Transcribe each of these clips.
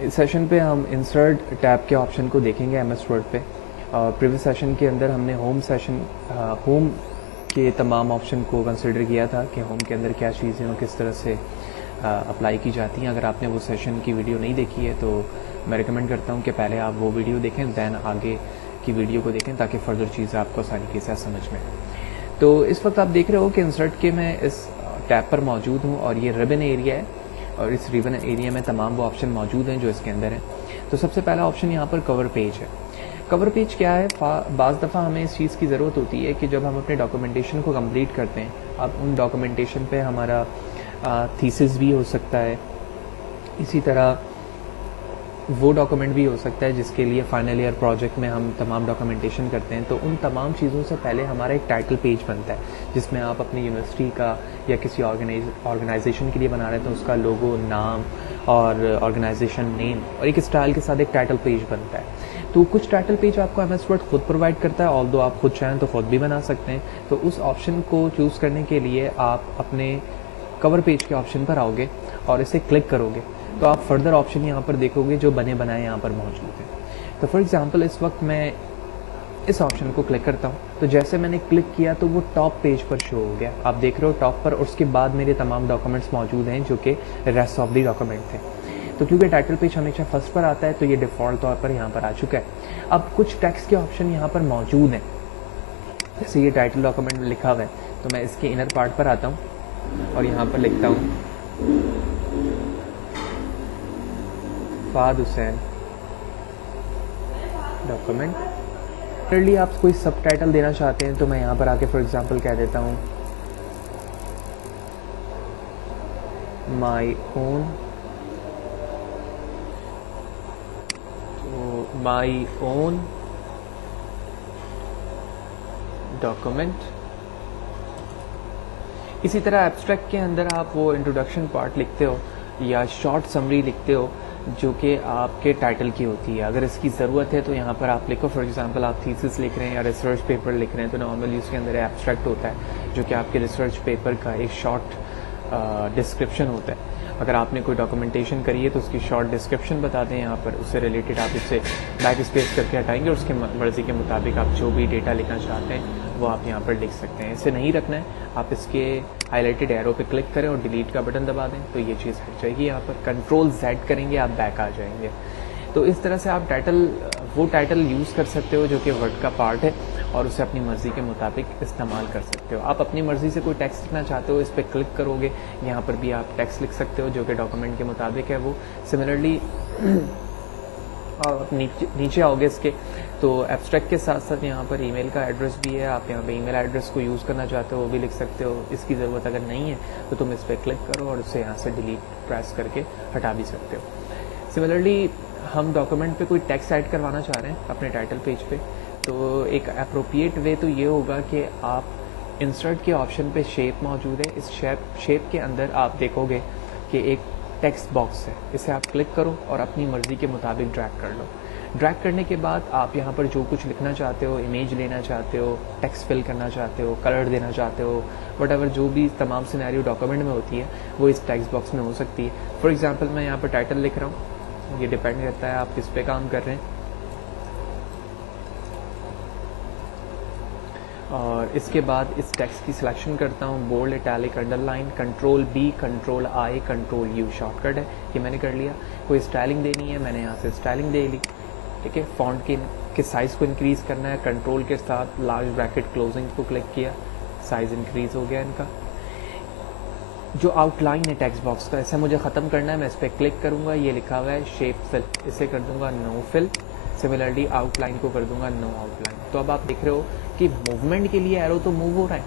इस सेशन पे हम इंसर्ट टैब के ऑप्शन को देखेंगे एमएस वर्ड पे। प्रीवियस सेशन के अंदर हमने होम के तमाम ऑप्शन को कंसिडर किया था कि होम के अंदर क्या चीज़ें और किस तरह से अप्लाई की जाती हैं। अगर आपने वो सेशन की वीडियो नहीं देखी है तो मैं रिकमेंड करता हूँ कि पहले आप वो वीडियो देखें, दैन आगे की वीडियो को देखें ताकि फर्दर चीज़ें आपको आसानी के साथ समझ में। तो इस वक्त आप देख रहे हो कि इंसर्ट के मैं इस टैब पर मौजूद हूँ और ये रिबन एरिया है और इस रिबन एरिया में तमाम वो ऑप्शन मौजूद हैं जो इसके अंदर हैं। तो सबसे पहला ऑप्शन यहाँ पर कवर पेज है। कवर पेज क्या है? बाज़ दफ़ा हमें इस चीज़ की ज़रूरत होती है कि जब हम अपने डॉक्यूमेंटेशन को कंप्लीट करते हैं, अब उन डॉक्यूमेंटेशन पे हमारा थीसिस भी हो सकता है, इसी तरह वो डॉक्यूमेंट भी हो सकता है जिसके लिए फाइनल ईयर प्रोजेक्ट में हम तमाम डॉक्यूमेंटेशन करते हैं। तो उन तमाम चीज़ों से पहले हमारा एक टाइटल पेज बनता है जिसमें आप अपनी यूनिवर्सिटी का या किसी ऑर्गेनाइजेशन के लिए बना रहे हैं तो उसका लोगो, नाम और ऑर्गेनाइजेशन नेम और एक स्टाइल के साथ एक टाइटल पेज बनता है। तो कुछ टाइटल पेज आपको एमएस वर्ड खुद प्रोवाइड करता है, ऑल्दो आप खुद चाहें तो खुद भी बना सकते हैं। तो उस ऑप्शन को चूज़ करने के लिए आप अपने कवर पेज के ऑप्शन पर आओगे और इसे क्लिक करोगे तो आप फर्दर ऑप्शन यहाँ पर देखोगे जो बने बनाए यहाँ पर मौजूद हैं। तो फॉर एग्जांपल इस वक्त मैं इस ऑप्शन को क्लिक करता हूँ, तो जैसे मैंने क्लिक किया तो वो टॉप पेज पर शो हो गया। आप देख रहे हो टॉप पर, और उसके बाद मेरे तमाम डॉक्यूमेंट्स मौजूद हैं जो कि रेस्ट ऑफ द डॉक्यूमेंट थे। तो क्योंकि टाइटल पेज हमेशा फर्स्ट पर आता है तो ये डिफ़ॉल्ट तौर पर यहाँ पर आ चुका है। अब कुछ टेक्स्ट के ऑप्शन यहाँ पर मौजूद हैं, जैसे ये टाइटल डॉक्यूमेंट में लिखा हुआ है तो मैं इसके इनर पार्ट पर आता हूँ और यहाँ पर लिखता हूँ फाद हुसैन डॉक्यूमेंट। क्लियरली आप कोई सब टाइटल देना चाहते हैं तो मैं यहाँ पर आके फॉर एग्जांपल कह देता हूँ माई ओन डॉक्यूमेंट। इसी तरह एब्स्ट्रैक्ट के अंदर आप वो इंट्रोडक्शन पार्ट लिखते हो या शॉर्ट समरी लिखते हो जो कि आपके टाइटल की होती है। अगर इसकी ज़रूरत है तो यहाँ पर आप लिखो। फॉर एग्जांपल आप थीसिस लिख रहे हैं या रिसर्च पेपर लिख रहे हैं तो नॉर्मली उसके अंदर एब्स्ट्रैक्ट होता है जो कि आपके रिसर्च पेपर का एक शॉर्ट डिस्क्रिप्शन होता है। अगर आपने कोई डॉक्यूमेंटेशन करी है तो उसकी शॉर्ट डिस्क्रिप्शन बता दें यहाँ पर, उससे रिलेटेड आप इसे बैक स्पेस करके हटाएंगे और उसके मर्ज़ी के मुताबिक आप जो भी डेटा लिखना चाहते हैं वो आप यहाँ पर लिख सकते हैं। इसे नहीं रखना है, आप इसके हाईलाइटेड एरो पे क्लिक करें और डिलीट का बटन दबा दें तो ये चीज़ हट जाएगी। यहाँ पर कंट्रोल Z करेंगे आप बैक आ जाएंगे। तो इस तरह से आप वो टाइटल यूज़ कर सकते हो जो कि वर्ड का पार्ट है और उसे अपनी मर्ज़ी के मुताबिक इस्तेमाल कर सकते हो। आप अपनी मर्ज़ी से कोई टेक्स्ट लिखना चाहते हो, इस पर क्लिक करोगे, यहाँ पर भी आप टेक्स्ट लिख सकते हो जो कि डॉक्यूमेंट के मुताबिक है वो। सिमिलरली आप नीचे आओगे इसके तो एब्स्ट्रैक्ट के साथ साथ यहाँ पर ईमेल का एड्रेस भी है। आप यहाँ पे ईमेल एड्रेस को यूज़ करना चाहते हो वो भी लिख सकते हो। इसकी ज़रूरत अगर नहीं है तो तुम इस पर क्लिक करो और उसे यहाँ से डिलीट प्रेस करके हटा भी सकते हो। सिमिलरली हम डॉक्यूमेंट पे कोई टेक्स्ट ऐड करवाना चाह रहे हैं अपने टाइटल पेज पे, तो एक अप्रोप्रिएट वे तो ये होगा कि आप इंसर्ट के ऑप्शन पे शेप मौजूद है। इस शेप के अंदर आप देखोगे कि एक टेक्स्ट बॉक्स है, इसे आप क्लिक करो और अपनी मर्ज़ी के मुताबिक ड्रैग कर लो। ड्रैग करने के बाद आप यहाँ पर जो कुछ लिखना चाहते हो, इमेज लेना चाहते हो, टेक्स्ट फिल करना चाहते हो, कलर देना चाहते हो, वट जो भी तमाम सिनेरियो डॉक्यूमेंट में होती है वो इस टेक्स्ट बॉक्स में हो सकती है। फॉर एग्जांपल मैं यहाँ पर टाइटल लिख रहा हूँ, ये डिपेंड करता है आप किस पे काम कर रहे हैं। और इसके बाद इस टेक्स्ट की सिलेक्शन करता हूँ, bold, italic, underline, control B, control I, control U shortcut है, ये मैंने कर लिया। कोई स्टाइलिंग देनी है, मैंने यहाँ से स्टाइलिंग दे ली। ठीक है, फॉन्ट के साइज़ को इंक्रीज़ करना है, कंट्रोल के साथ लार्ज ब्रैकेट क्लोजिंग को क्लिक किया, साइज़ इंक्रीज़ हो गया इनका। जो आउटलाइन है टेक्स्ट बॉक्स का, इसे मुझे ख़त्म करना है, मैं इस पर क्लिक करूँगा, ये लिखा हुआ है शेप फिल, इसे कर दूँगा नो फिल। सिमिलरली आउटलाइन को कर दूँगा नो आउटलाइन। तो अब आप देख रहे हो कि मूवमेंट के लिए एरो तो मूव हो रहा है,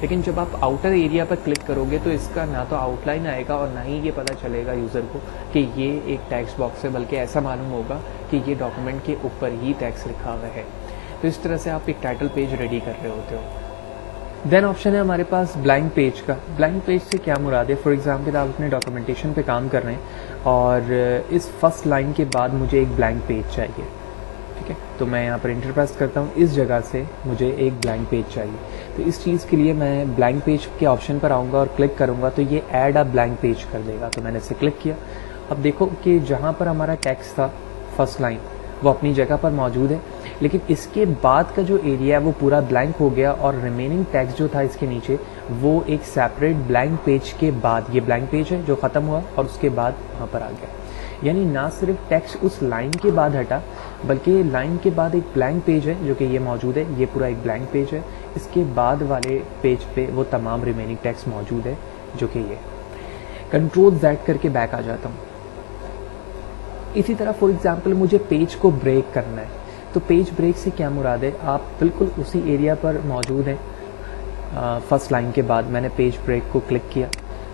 लेकिन जब आप आउटर एरिया पर क्लिक करोगे तो इसका ना तो आउटलाइन आएगा और ना ही ये पता चलेगा यूज़र को कि ये एक टेक्स्ट बॉक्स है, बल्कि ऐसा मालूम होगा कि ये डॉक्यूमेंट के ऊपर ही टेक्स्ट लिखा हुआ है। तो इस तरह से आप एक टाइटल पेज रेडी कर रहे होते हो। देन ऑप्शन है हमारे पास ब्लैंक पेज का। ब्लैंक पेज से क्या मुराद है? फॉर एग्जाम्पल आप अपने डॉक्यूमेंटेशन पे काम कर रहे हैं और इस फर्स्ट लाइन के बाद मुझे एक ब्लैंक पेज चाहिए। ठीक है, तो मैं यहाँ पर इंटर प्रेस करता हूँ, इस जगह से मुझे एक ब्लैंक पेज चाहिए। तो इस चीज़ के लिए मैं ब्लैंक पेज के ऑप्शन पर आऊँगा और क्लिक करूँगा तो ये ऐड अ ब्लैंक पेज कर देगा। तो मैंने इसे क्लिक किया अब देखो कि जहाँ पर हमारा टेक्स्ट था फर्स्ट लाइन वो अपनी जगह पर मौजूद है, लेकिन इसके बाद का जो एरिया है वो पूरा ब्लैंक हो गया और रिमेनिंग टेक्स्ट जो था इसके नीचे वो एक सेपरेट ब्लैंक पेज के बाद, ये ब्लैंक पेज है जो ख़त्म हुआ और उसके बाद वहाँ पर आ गया। यानी ना सिर्फ टेक्स्ट उस लाइन के बाद हटा, बल्कि लाइन के बाद एक ब्लैंक पेज है जो कि ये मौजूद है, ये पूरा एक ब्लैंक पेज है, इसके बाद वाले पेज पे वो तमाम रिमेनिंग टेक्स्ट मौजूद है जो कि ये। कंट्रोल Z करके बैक आ जाता हूँ। इसी तरह फॉर एग्जांपल मुझे पेज को ब्रेक करना है, तो पेज ब्रेक से क्या मुराद है, आप बिल्कुल उसी एरिया पर मौजूद हैं। फर्स्ट लाइन के बाद मैंने पेज ब्रेक को क्लिक किया,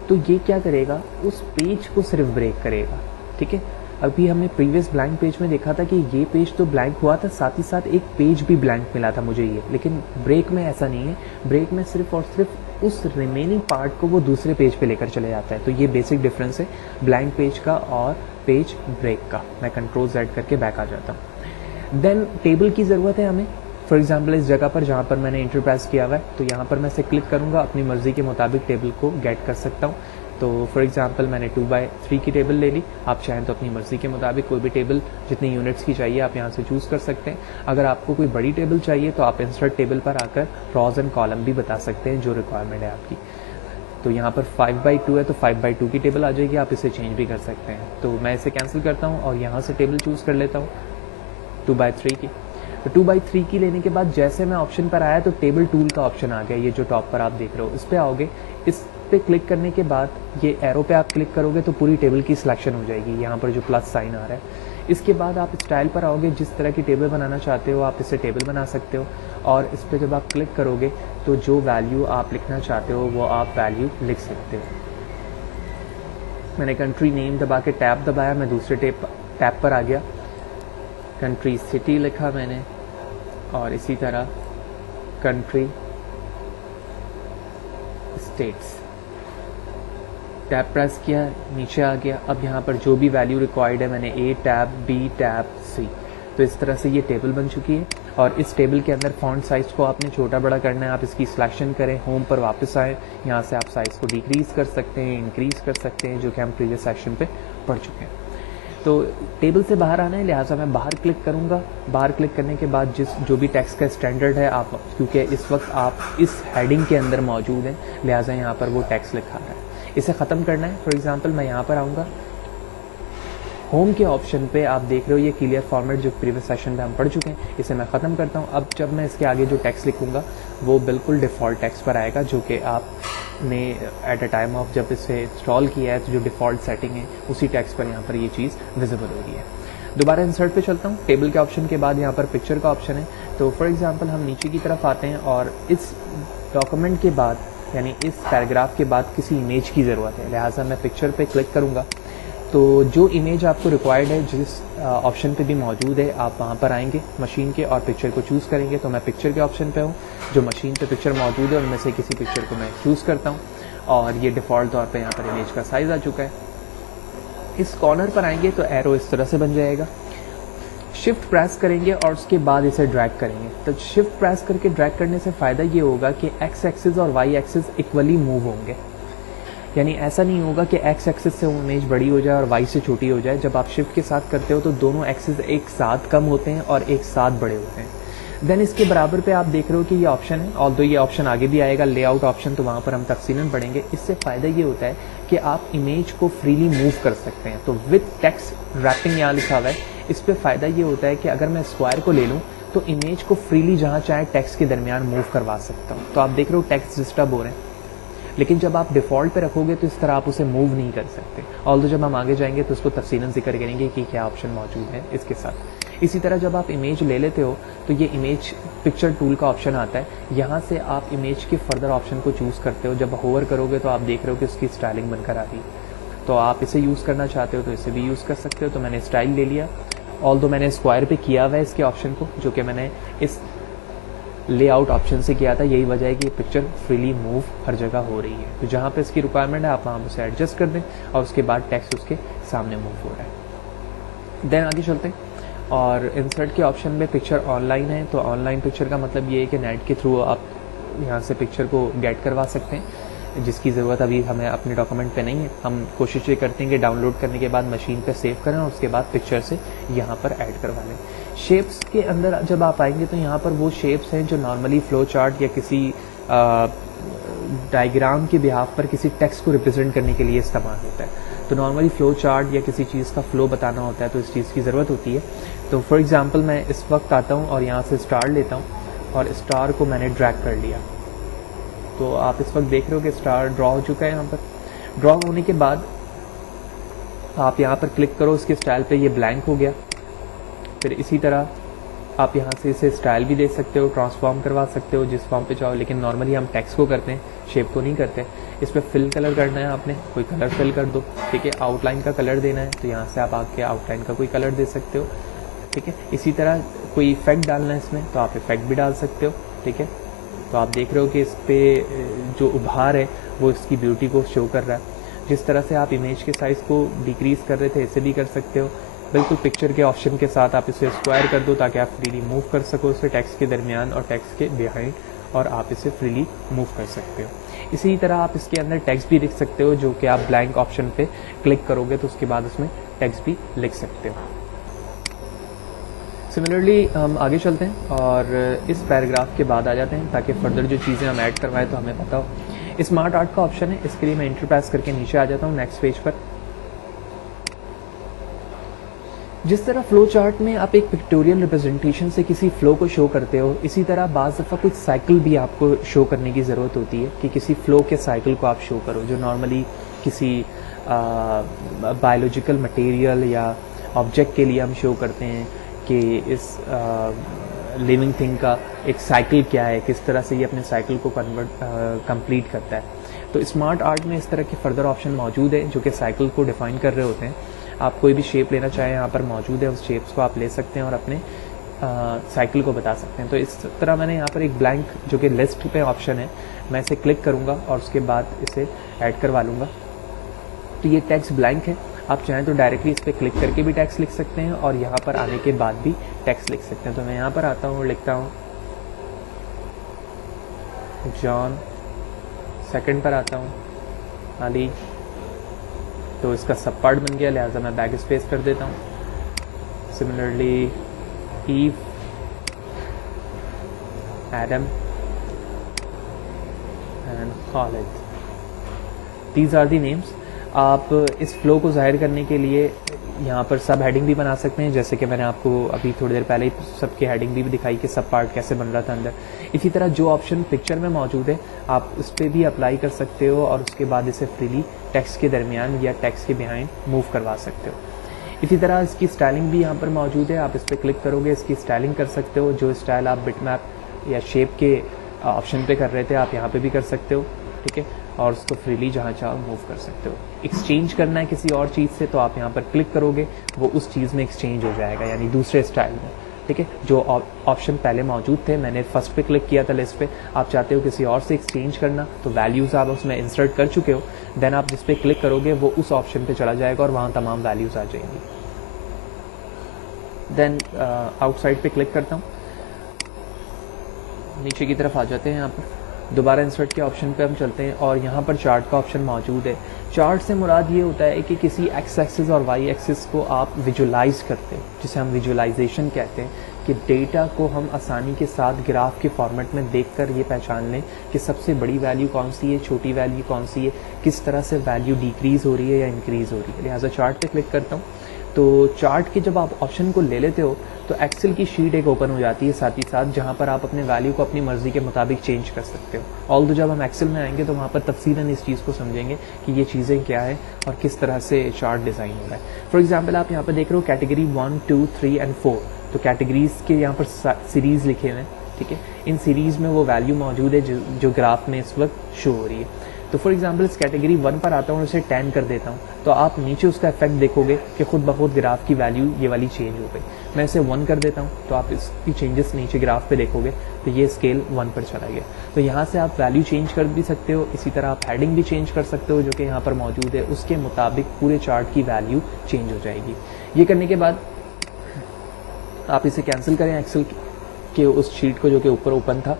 तो ये क्या करेगा, उस पेज को सिर्फ ब्रेक करेगा। ठीक है, अभी हमने प्रीवियस ब्लैंक पेज में देखा था कि ये पेज तो ब्लैंक हुआ था, साथ ही साथ एक पेज भी ब्लैंक मिला था मुझे ये, लेकिन ब्रेक में ऐसा नहीं है। ब्रेक में सिर्फ और सिर्फ उस रिमेनिंग पार्ट को वो दूसरे पेज पे लेकर चले जाता है। तो ये बेसिक डिफरेंस है ब्लैंक पेज का और पेज ब्रेक का। मैं कंट्रोल Z करके बैक आ जाता हूँ। देन टेबल की ज़रूरत है हमें। फॉर एग्जांपल इस जगह पर जहाँ पर मैंने इंटर प्रेस किया हुआ है, तो यहाँ पर मैं इसे क्लिक करूँगा, अपनी मर्ज़ी के मुताबिक टेबल को गेट कर सकता हूँ। तो फॉर एग्जांपल मैंने 2x3 की टेबल ले ली, आप चाहें तो अपनी मर्ज़ी के मुताबिक कोई भी टेबल जितनी यूनिट्स की चाहिए आप यहाँ से चूज़ कर सकते हैं। अगर आपको कोई बड़ी टेबल चाहिए तो आप इंसर्ट टेबल पर आकर रॉज एंड कॉलम भी बता सकते हैं जो रिक्वायरमेंट है आपकी। तो यहाँ पर 5x2 है तो 5x2 की टेबल आ जाएगी, आप इसे चेंज भी कर सकते हैं। तो मैं इसे कैंसिल करता हूँ और यहाँ से टेबल चूज़ कर लेता हूँ 2x3 की। तो 2x3 की लेने के बाद जैसे मैं ऑप्शन पर आया तो टेबल टूल का ऑप्शन आ गया, ये जो टॉप पर आप देख रहे हो इस पर आओगे। इस पे क्लिक करने के बाद ये एरो पे आप क्लिक करोगे तो पूरी टेबल की सिलेक्शन हो जाएगी, यहाँ पर जो प्लस साइन आ रहा है। इसके बाद आप स्टाइल पर आओगे, जिस तरह की टेबल बनाना चाहते हो आप इसे टेबल बना सकते हो, और इस पर जब आप क्लिक करोगे तो जो वैल्यू आप लिखना चाहते हो वो आप वैल्यू लिख सकते हो। मैंने कंट्री नेम दबा के टैब दबाया, मैं दूसरे टैब पर आ गया, कंट्री सिटी लिखा मैंने, और इसी तरह कंट्री स्टेट्स, टैब प्रेस किया, नीचे आ गया। अब यहाँ पर जो भी वैल्यू रिक्वायर्ड है मैंने A tab, B tab, C, तो इस तरह से ये टेबल बन चुकी है। और इस टेबल के अंदर फॉन्ट साइज को आपने छोटा बड़ा करना है, आप इसकी सिलेक्शन करें, होम पर वापस आए, यहाँ से आप साइज को डिक्रीज कर सकते हैं, इंक्रीज कर सकते हैं, जो कि हम प्रीवियस सेक्शन पे पढ़ चुके हैं। तो टेबल से बाहर आना है, लिहाजा मैं बाहर क्लिक करूंगा। बाहर क्लिक करने के बाद जो भी टेक्स्ट का स्टैंडर्ड है, आप क्योंकि इस वक्त आप इस हेडिंग के अंदर मौजूद हैं, लिहाजा यहाँ पर वो टेक्स्ट लिखा रहा है, इसे ख़त्म करना है। फॉर एग्जांपल मैं यहाँ पर आऊँगा, होम के ऑप्शन पे आप देख रहे हो ये क्लियर फॉर्मेट जो प्रीवियस सेशन में हम पढ़ चुके हैं, इसे मैं ख़त्म करता हूँ। अब जब मैं इसके आगे जो टेक्स्ट लिखूंगा वो बिल्कुल डिफ़ॉल्ट टेक्स्ट पर आएगा, जो कि आपने एट अ टाइम ऑफ जब इसे इंस्टॉल किया है तो जो डिफ़ॉल्ट सेटिंग है उसी टेक्स्ट पर यहाँ पर ये चीज़ विजिबल हो रही है। दोबारा इंसर्ट पे चलता हूँ। टेबल के ऑप्शन के बाद यहाँ पर पिक्चर का ऑप्शन है। तो फॉर एग्जांपल हम नीचे की तरफ आते हैं और इस डॉक्यूमेंट के बाद यानी इस पैराग्राफ के बाद किसी इमेज की ज़रूरत है, लिहाजा मैं पिक्चर पे क्लिक करूँगा। तो जो इमेज आपको रिक्वायर्ड है जिस ऑप्शन पे भी मौजूद है, आप वहाँ पर आएंगे मशीन के और पिक्चर को चूज़ करेंगे। तो मैं पिक्चर के ऑप्शन पे हूँ, जो मशीन पे पिक्चर मौजूद है उनमें से किसी पिक्चर को मैं चूज़ करता हूँ और ये डिफ़ॉल्ट तौर पे यहाँ पर इमेज का साइज़ आ चुका है। इस कॉर्नर पर आएंगे तो एरो इस तरह से बन जाएगा। शिफ्ट प्रेस करेंगे और उसके बाद इसे ड्रैग करेंगे। तो शिफ्ट प्रेस करके ड्रैग करने से फ़ायदा ये होगा कि एक्स एक्सिस और वाई एक्सिस इक्वली मूव होंगे, यानी ऐसा नहीं होगा कि एक्स एक्सिस से इमेज बड़ी हो जाए और वाई से छोटी हो जाए। जब आप शिफ्ट के साथ करते हो तो दोनों एक्सिस एक साथ कम होते हैं और एक साथ बड़े होते हैं। देन इसके बराबर पे आप देख रहे हो कि ये ऑप्शन है, ऑल्दो ये ऑप्शन आगे भी आएगा लेआउट ऑप्शन, तो वहाँ पर हम तफसीलन पढ़ेंगे। इससे फ़ायदा ये होता है कि आप इमेज को फ्रीली मूव कर सकते हैं। तो विद टेक्स्ट रैपिंग यहाँ लिखा हुआ है, इस पर फ़ायदा ये होता है कि अगर मैं स्क्वायर को ले लूँ तो इमेज को फ्रीली जहाँ चाहे टेक्स्ट के दरमियान मूव करवा सकता हूँ। तो आप देख रहे हो टेक्स्ट डिस्टर्ब हो रहे हैं, लेकिन जब आप डिफ़ॉल्ट पे रखोगे तो इस तरह आप उसे मूव नहीं कर सकते। ऑल्दो जब हम आगे जाएंगे तो उसको तफसीलन जिक्र करेंगे कि क्या ऑप्शन मौजूद है इसके साथ। इसी तरह जब आप इमेज ले लेते हो तो ये इमेज पिक्चर टूल का ऑप्शन आता है, यहाँ से आप इमेज के फर्दर ऑप्शन को चूज़ करते हो। जब होवर करोगे तो आप देख रहे हो कि उसकी स्टाइलिंग बनकर आ रही है। तो आप इसे यूज़ करना चाहते हो तो इसे भी यूज़ कर सकते हो। तो मैंने स्टाइल ले लिया, ऑल्दो मैंने स्क्वायर पे किया हुआ है इसके ऑप्शन को, जो कि मैंने इस लेआउट ऑप्शन से किया था। यही वजह है कि पिक्चर फ्रीली मूव हर जगह हो रही है। तो जहाँ पे इसकी रिक्वायरमेंट है आप वहाँ उसे एडजस्ट कर दें और उसके बाद टेक्स्ट उसके सामने मूव हो रहा है। देन आगे चलते हैं और इंसर्ट के ऑप्शन में पिक्चर ऑनलाइन है। तो ऑनलाइन पिक्चर का मतलब ये है कि नेट के थ्रू आप यहाँ से पिक्चर को गेट करवा सकते हैं। जिसकी ज़रूरत अभी हमें अपने डॉक्यूमेंट पे नहीं है। हम कोशिश ये करते हैं कि डाउनलोड करने के बाद मशीन पे सेव करें और उसके बाद पिक्चर से यहाँ पर ऐड करवा लें। शेप्स के अंदर जब आप आएंगे तो यहाँ पर वो शेप्स हैं जो नॉर्मली फ्लो चार्ट या किसी डायग्राम के बिहाफ पर किसी टेक्स्ट को रिप्रेजेंट करने के लिए इस्तेमाल होता है। तो नॉर्मली फ्लो चार्ट या किसी चीज़ का फ्लो बताना होता है तो इस चीज़ की ज़रूरत होती है। तो फॉर एग्जांपल मैं इस वक्त आता हूँ और यहाँ से स्टार लेता हूँ और स्टार को मैंने ड्रैग कर लिया। तो आप इस वक्त देख रहे हो कि स्टार ड्रॉ हो चुका है। यहाँ पर ड्रॉ होने के बाद आप यहाँ पर क्लिक करो, उसके स्टाइल पे ये ब्लैंक हो गया। फिर इसी तरह आप यहाँ से इसे स्टाइल भी दे सकते हो, ट्रांसफॉर्म करवा सकते हो जिस फॉर्म पे चाहो, लेकिन नॉर्मली हम टेक्स्ट को करते हैं, शेप को नहीं करते। इस पर फिल कलर करना है आपने, कोई कलर फिल कर दो, ठीक है। आउटलाइन का कलर देना है तो यहाँ से आप आके आउटलाइन का कोई कलर दे सकते हो, ठीक है। इसी तरह कोई इफेक्ट डालना है इसमें तो आप इफेक्ट भी डाल सकते हो, ठीक है। तो आप देख रहे हो कि इस पर जो उभार है वो इसकी ब्यूटी को शो कर रहा है। जिस तरह से आप इमेज के साइज़ को डिक्रीज़ कर रहे थे, इसे भी कर सकते हो। बिल्कुल पिक्चर के ऑप्शन के साथ आप इसे स्क्वायर कर दो ताकि आप फ्रीली मूव कर सको इसे टेक्स्ट के दरमियान और टेक्स्ट के बिहाइंड, और आप इसे फ्रीली मूव कर सकते हो। इसी तरह आप इसके अंदर टेक्स्ट भी लिख सकते हो, जो कि आप ब्लैंक ऑप्शन पे क्लिक करोगे तो उसके बाद उसमें टेक्स्ट भी लिख सकते हो। सिमिलरली हम आगे चलते हैं और इस पैराग्राफ के बाद आ जाते हैं ताकि फर्दर जो चीज़ें हम ऐड करवाएं तो हमें पता हो। स्मार्ट आर्ट का ऑप्शन है, इसके लिए मैं एंटर प्रेस करके नीचे आ जाता हूँ नेक्स्ट पेज पर। जिस तरह फ्लो चार्ट में आप एक पिक्टोरियल रिप्रेजेंटेशन से किसी फ्लो को शो करते हो, इसी तरह बाज़ दफ़ा कुछ साइकिल भी आपको शो करने की ज़रूरत होती है कि किसी फ्लो के साइकिल को आप शो करो, जो नॉर्मली किसी बायोलॉजिकल मटेरियल या ऑब्जेक्ट के लिए हम शो करते हैं कि इस लिविंग थिंग का एक साइकिल क्या है, किस तरह से ये अपने साइकिल को कंप्लीट करता है। तो स्मार्ट आर्ट में इस तरह के फर्दर ऑप्शन मौजूद है जो कि साइकिल को डिफाइन कर रहे होते हैं। आप कोई भी शेप लेना चाहें यहाँ पर मौजूद है, उस शेप्स को आप ले सकते हैं और अपने साइकिल को बता सकते हैं। तो इस तरह मैंने यहाँ पर एक ब्लैंक जो कि लिस्ट पे ऑप्शन है, मैं इसे क्लिक करूँगा और उसके बाद इसे ऐड करवा लूँगा। तो ये टेक्स्ट ब्लैंक है, आप चाहें तो डायरेक्टली इस पर क्लिक करके भी टेक्स्ट लिख सकते हैं और यहाँ पर आने के बाद भी टेक्स्ट लिख सकते हैं। तो मैं यहाँ पर आता हूँ और लिखता हूँ जॉन, सेकंड पर आता हूँ अली। तो इसका सब पार्ट बन गया, लिहाजा मैं बैक स्पेस कर देता हूँ। Similarly Eve, Adam and Khalid, these are the names. आप इस फ्लो को जाहिर करने के लिए यहाँ पर सब हेडिंग भी बना सकते हैं, जैसे कि मैंने आपको अभी थोड़ी देर पहले ही सबकी हेडिंग भी दिखाई कि सब पार्ट कैसे बन रहा था अंदर। इसी तरह जो ऑप्शन पिक्चर में मौजूद है आप उस पर भी अप्लाई कर सकते हो और उसके बाद इसे फ्रीली टेक्स्ट के दरमियान या टेक्स्ट के बिहाइंड मूव करवा सकते हो। इसी तरह इसकी स्टाइलिंग भी यहाँ पर मौजूद है, आप इस पर क्लिक करोगे इसकी स्टाइलिंग कर सकते हो। जो स्टाइल आप बिटमैप या शेप के ऑप्शन पे कर रहे थे आप यहाँ पे भी कर सकते हो, ठीक है। और उसको फ्रीली जहाँ चाहो मूव कर सकते हो। एक्सचेंज करना है किसी और चीज़ से तो आप यहाँ पर क्लिक करोगे, वो उस चीज़ में एक्सचेंज हो जाएगा, यानी दूसरे स्टाइल में, ठीक है। जो ऑप्शन पहले मौजूद थे, मैंने फर्स्ट पे क्लिक किया था लिस्ट पे, आप चाहते हो किसी और से एक्सचेंज करना तो वैल्यूज़ आप उसमें इंसर्ट कर चुके हो, देन आप जिस पे क्लिक करोगे वो उस ऑप्शन पे चला जाएगा और वहाँ तमाम वैल्यूज़ आ जाएंगी। देन आउटसाइड पे क्लिक करता हूँ, नीचे की तरफ आ जाते हैं। यहाँ पर दोबारा इंसर्ट के ऑप्शन पे हम चलते हैं और यहाँ पर चार्ट का ऑप्शन मौजूद है। चार्ट से मुराद ये होता है कि किसी एक्स एक्सिस और वाई एक्सिस को आप विजुलाइज करते हैं, जिसे हम विजुलाइजेशन कहते हैं, कि डेटा को हम आसानी के साथ ग्राफ के फॉर्मेट में देखकर ये पहचान लें कि सबसे बड़ी वैल्यू कौन सी है, छोटी वैल्यू कौन सी है, किस तरह से वैल्यू डिक्रीज़ हो रही है या इंक्रीज़ हो रही है। लिहाजा चार्ट पे क्लिक करता हूँ। तो चार्ट के जब आप ऑप्शन को ले लेते हो तो एक्सेल की शीट एक ओपन हो जाती है साथ ही साथ, जहाँ पर आप अपने वैल्यू को अपनी मर्जी के मुताबिक चेंज कर सकते हो। ऑल्दो जब हम एक्सेल में आएंगे तो वहाँ पर तफसीलन इस चीज़ को समझेंगे कि ये चीज़ें क्या है और किस तरह से चार्ट डिज़ाइन हो रहा है। फॉर एग्जाम्पल आप यहाँ पर देख रहे हो कैटेगरी 1, 2, 3 एंड 4, तो कैटेगरीज के यहाँ पर सीरीज़ लिखे हुए हैं, ठीक है। इन सीरीज़ में वो वैल्यू मौजूद है जो ग्राफ में इस वक्त शो हो रही है। तो फॉर एग्जांपल इस कैटेगरी 1 पर आता हूँ और उसे 10 कर देता हूँ, तो आप नीचे उसका इफेक्ट देखोगे कि खुद ब खुद ग्राफ की वैल्यू ये वाली चेंज हो गई। मैं इसे 1 कर देता हूँ तो आप इसकी चेंजेस नीचे ग्राफ पे देखोगे तो ये स्केल 1 पर चला गया। तो यहाँ से आप वैल्यू चेंज कर भी सकते हो। इसी तरह आप हेडिंग भी चेंज कर सकते हो जो कि यहाँ पर मौजूद है, उसके मुताबिक पूरे चार्ट की वैल्यू चेंज हो जाएगी। ये करने के बाद आप इसे कैंसिल करें एक्सेल के उस शीट को जो कि ऊपर ओपन था,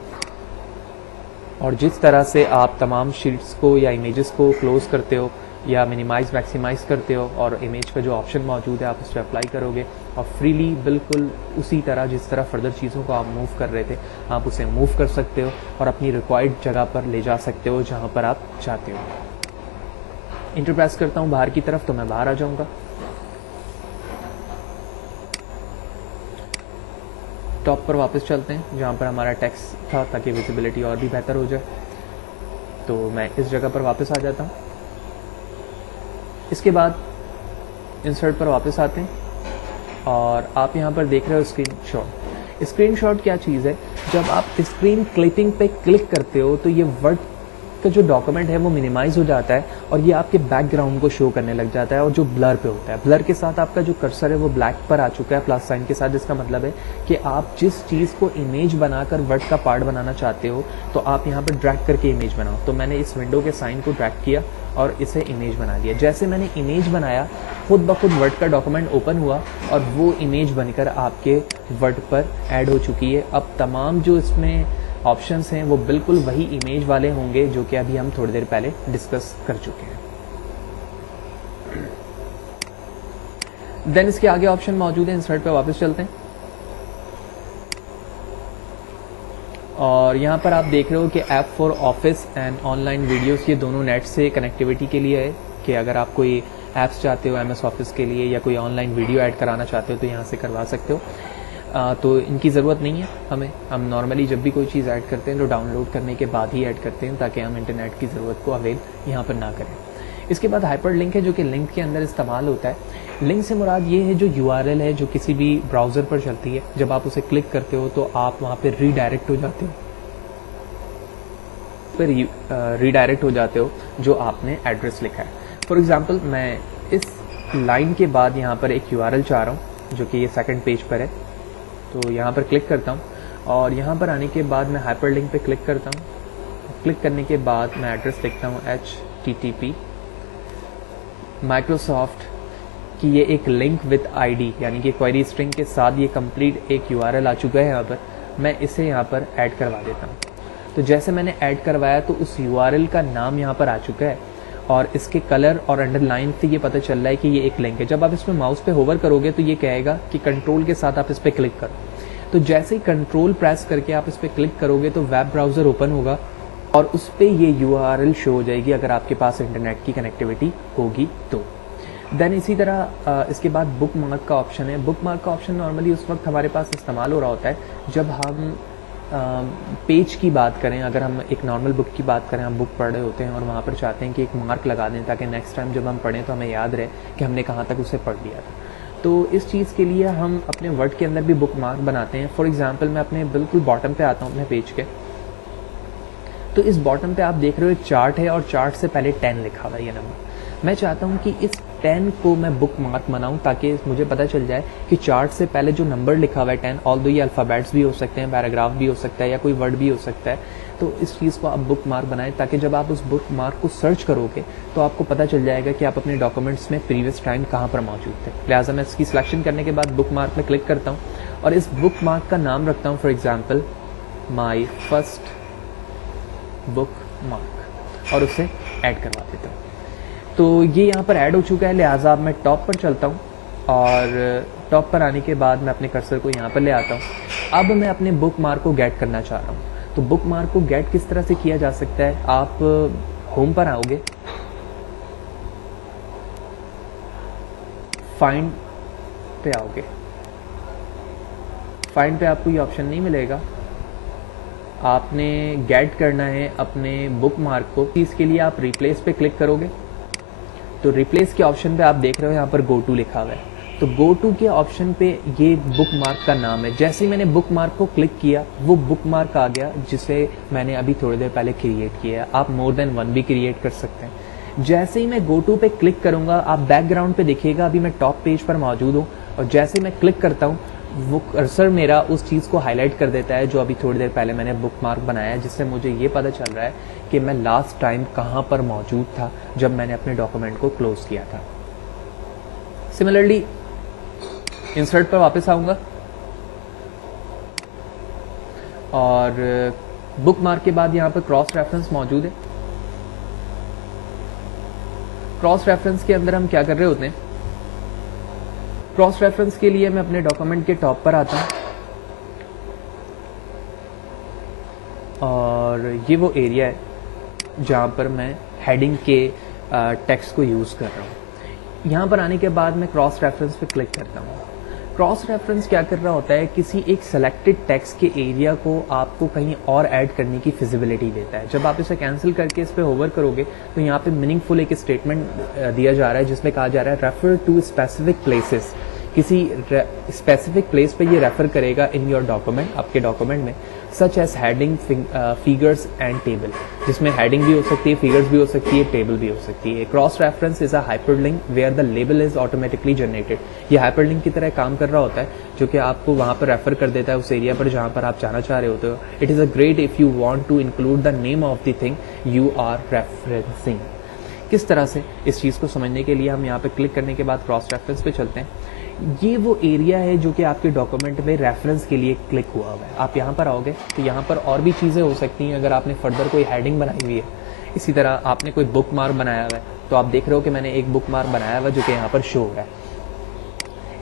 और जिस तरह से आप तमाम शीट्स को या इमेजेस को क्लोज करते हो या मिनिमाइज मैक्सिमाइज करते हो और इमेज का जो ऑप्शन मौजूद है आप उस पर अप्लाई करोगे और फ्रीली बिल्कुल उसी तरह जिस तरह फर्दर चीज़ों को आप मूव कर रहे थे आप उसे मूव कर सकते हो और अपनी रिक्वायर्ड जगह पर ले जा सकते हो जहाँ पर आप चाहते हो। इंटर प्रेस करता हूँ बाहर की तरफ तो मैं बाहर आ जाऊँगा। टॉप पर वापस चलते हैं जहाँ पर हमारा टेक्स्ट था ताकि विजिबिलिटी और भी बेहतर हो जाए। तो मैं इस जगह पर वापस आ जाता हूँ। इसके बाद इंसर्ट पर वापस आते हैं और आप यहाँ पर देख रहे हो स्क्रीनशॉट। स्क्रीनशॉट क्या चीज़ है, जब आप स्क्रीन क्लिपिंग पे क्लिक करते हो तो ये वर्ड का जो डॉक्यूमेंट है वो मिनिमाइज हो जाता है और ये आपके बैकग्राउंड को शो करने लग जाता है और जो ब्लर पे होता है, ब्लर के साथ आपका जो कर्सर है वो ब्लैक पर आ चुका है प्लस साइन के साथ, जिसका मतलब है कि आप जिस चीज़ को इमेज बनाकर वर्ड का पार्ट बनाना चाहते हो तो आप यहाँ पर ड्रैग करके इमेज बनाओ। तो मैंने इस विंडो के साइन को ड्रैग किया और इसे इमेज बना दिया। जैसे मैंने इमेज बनाया खुद ब खुद वर्ड का डॉक्यूमेंट ओपन हुआ और वो इमेज बनकर आपके वर्ड पर ऐड हो चुकी है। अब तमाम जो इसमें ऑप्शंस हैं वो बिल्कुल वही इमेज वाले होंगे जो कि अभी हम थोड़ी देर पहले डिस्कस कर चुके हैं। देन इसके आगे ऑप्शन मौजूद है, इंसर्ट पे वापस चलते हैं और यहाँ पर आप देख रहे हो कि app for office and online videos, ये दोनों नेट से कनेक्टिविटी के लिए है कि अगर आप कोई ऐप्स चाहते हो MS ऑफिस के लिए या कोई ऑनलाइन वीडियो ऐड कराना चाहते हो तो यहाँ से करवा सकते हो। तो इनकी ज़रूरत नहीं है हमें, हम नॉर्मली जब भी कोई चीज़ ऐड करते हैं तो डाउनलोड करने के बाद ही ऐड करते हैं ताकि हम इंटरनेट की ज़रूरत को अवेल यहाँ पर ना करें। इसके बाद हाइपर लिंक है जो कि लिंक के अंदर इस्तेमाल होता है। लिंक से मुराद ये है जो URL है जो किसी भी ब्राउज़र पर चलती है, जब आप उसे क्लिक करते हो तो आप वहाँ पर रीडायरेक्ट हो जाते हो, फिर रीडायरेक्ट हो जाते हो जो आपने एड्रेस लिखा है। फॉर एग्ज़ाम्पल मैं इस लाइन के बाद यहाँ पर एक URL चाह रहा हूँ जो कि ये सेकंड पेज पर है, तो यहाँ पर क्लिक करता हूँ और यहाँ पर आने के बाद मैं हाइपर लिंक पे क्लिक करता हूँ। क्लिक करने के बाद मैं एड्रेस लिखता हूँ HTTP माइक्रोसॉफ्ट की ये एक लिंक विद ID यानी कि क्वेरी स्ट्रिंग के साथ ये कंप्लीट एक URL आ चुका है। यहाँ पर मैं इसे यहाँ पर ऐड करवा देता हूँ। तो जैसे मैंने ऐड करवाया तो उस URL का नाम यहाँ पर आ चुका है और इसके कलर और अंडरलाइन से ये पता चल रहा है कि ये एक लिंक है। जब आप इसमें माउस पे होवर करोगे तो ये कहेगा कि कंट्रोल के साथ आप इस पर क्लिक करो। तो जैसे ही कंट्रोल प्रेस करके आप इस पर क्लिक करोगे तो वेब ब्राउज़र ओपन होगा और उस पर ये URL शो हो जाएगी अगर आपके पास इंटरनेट की कनेक्टिविटी होगी तो। देन इसी तरह इसके बाद बुक मार्क का ऑप्शन है। बुक मार्क का ऑप्शन नॉर्मली उस वक्त हमारे पास इस्तेमाल हो रहा होता है जब हम पेज की बात करें, अगर हम एक नॉर्मल बुक की बात करें, हम बुक पढ़ रहे होते हैं और वहाँ पर चाहते हैं कि एक मार्क लगा दें ताकि नेक्स्ट टाइम जब हम पढ़ें तो हमें याद रहे कि हमने कहाँ तक उसे पढ़ लिया था। तो इस चीज़ के लिए हम अपने वर्ड के अंदर भी बुक मार्क बनाते हैं। फॉर एग्जांपल मैं अपने बिल्कुल बॉटम पे आता हूँ अपने पेज के, तो इस बॉटम पे आप देख रहे हो एक चार्ट है और चार्ट से पहले 10 लिखा हुआ है ये नंबर। मैं चाहता हूँ कि इस 10 को मैं बुक मार्क बनाऊँ ताकि मुझे पता चल जाए कि चार्ट से पहले जो नंबर लिखा हुआ है 10, ऑल्दो ये अल्फ़ाबेट्स भी हो सकते हैं, पैराग्राफ भी हो सकता है या कोई वर्ड भी हो सकता है, तो इस चीज़ को आप बुक मार्क बनाएं ताकि जब आप उस बुक मार्क को सर्च करोगे तो आपको पता चल जाएगा कि आप अपने डॉक्यूमेंट्स में प्रीवियस टाइम कहाँ पर मौजूद थे। लिहाजा मैं इसकी सिलेक्शन करने के बाद बुक मार्क में क्लिक करता हूँ और इस बुक मार्क का नाम रखता हूँ for example my first book mark और उसे ऐड करवा देता हूँ। तो ये यहाँ पर ऐड हो चुका है। लिहाजा अब मैं टॉप पर चलता हूँ और टॉप पर आने के बाद मैं अपने कर्सर को यहाँ पर ले आता हूँ। अब मैं अपने बुक मार्क को गेट करना चाह रहा हूँ। तो बुक मार्क को गेट किस तरह से किया जा सकता है, आप होम पर आओगे, फाइंड पे आओगे, फाइंड पे आपको ये ऑप्शन नहीं मिलेगा, आपने गेट करना है अपने बुक मार्क को। इसके लिए आप रिप्लेस पे क्लिक करोगे तो रिप्लेस के ऑप्शन पे आप देख रहे हो यहाँ पर गो टू लिखा हुआ है। तो गो टू के ऑप्शन पे ये बुक मार्क का नाम है। जैसे ही मैंने बुक मार्क को क्लिक किया वो बुक मार्क आ गया जिसे मैंने अभी थोड़ी देर पहले क्रिएट किया है। आप मोर देन वन भी क्रिएट कर सकते हैं। जैसे ही मैं गो टू पे क्लिक करूंगा आप बैकग्राउंड पे देखिएगा अभी मैं टॉप पेज पर मौजूद हूँ और जैसे मैं क्लिक करता हूँ वो कर्सर मेरा उस चीज़ को हाईलाइट कर देता है जो अभी थोड़ी देर पहले मैंने बुक मार्क बनाया है, जिससे मुझे ये पता चल रहा है कि मैं लास्ट टाइम कहाँ पर मौजूद था जब मैंने अपने डॉक्यूमेंट को क्लोज किया था। सिमिलरली इंसर्ट पर वापस आऊंगा और बुक मार्क के बाद यहाँ पर क्रॉस रेफरेंस मौजूद है। क्रॉस रेफरेंस के अंदर हम क्या कर रहे होते हैं, क्रॉस रेफरेंस के लिए मैं अपने डॉक्यूमेंट के टॉप पर आता हूं और ये वो एरिया है जहां पर मैं हेडिंग के टेक्स्ट को यूज कर रहा हूं। यहां पर आने के बाद मैं क्रॉस रेफरेंस पे क्लिक करता हूं। क्रॉस रेफरेंस क्या कर रहा होता है, किसी एक सेलेक्टेड टेक्स्ट के एरिया को आपको कहीं और ऐड करने की फिजिबिलिटी देता है। जब आप इसे कैंसिल करके इस पे होवर करोगे तो यहाँ पे मीनिंगफुल एक स्टेटमेंट दिया जा रहा है जिसमें कहा जा रहा है रेफर टू स्पेसिफिक प्लेसेस। किसी स्पेसिफिक प्लेस पे ये रेफर करेगा इन योर डॉक्यूमेंट, आपके डॉक्यूमेंट में, such as heading, figures and table, जिसमें हेडिंग भी हो सकती है, फिगर्स भी हो सकती है, टेबल भी हो सकती है। Cross reference is a hyperlink where the label is automatically generated. ये हाइपरलिंक की तरह काम कर रहा होता है जो कि आपको वहां पर रेफर कर देता है उस एरिया पर जहां पर आप जाना चाह रहे होते हो। It is a great if you want to include the name of the thing you are referencing. किस तरह से इस चीज को समझने के लिए हम यहाँ पे क्लिक करने के बाद क्रॉस रेफरेंस पे चलते हैं। ये वो एरिया है जो कि आपके डॉक्यूमेंट में रेफरेंस के लिए क्लिक हुआ हुआ है। आप यहाँ पर आओगे तो यहाँ पर और भी चीजें हो सकती हैं। अगर आपने फर्दर कोई हेडिंग बनाई हुई है, इसी तरह आपने कोई बुक मार्क बनाया हुआ है, तो आप देख रहे हो कि मैंने एक बुक मार्क बनाया हुआ है जो कि यहाँ पर शो हो रहा है।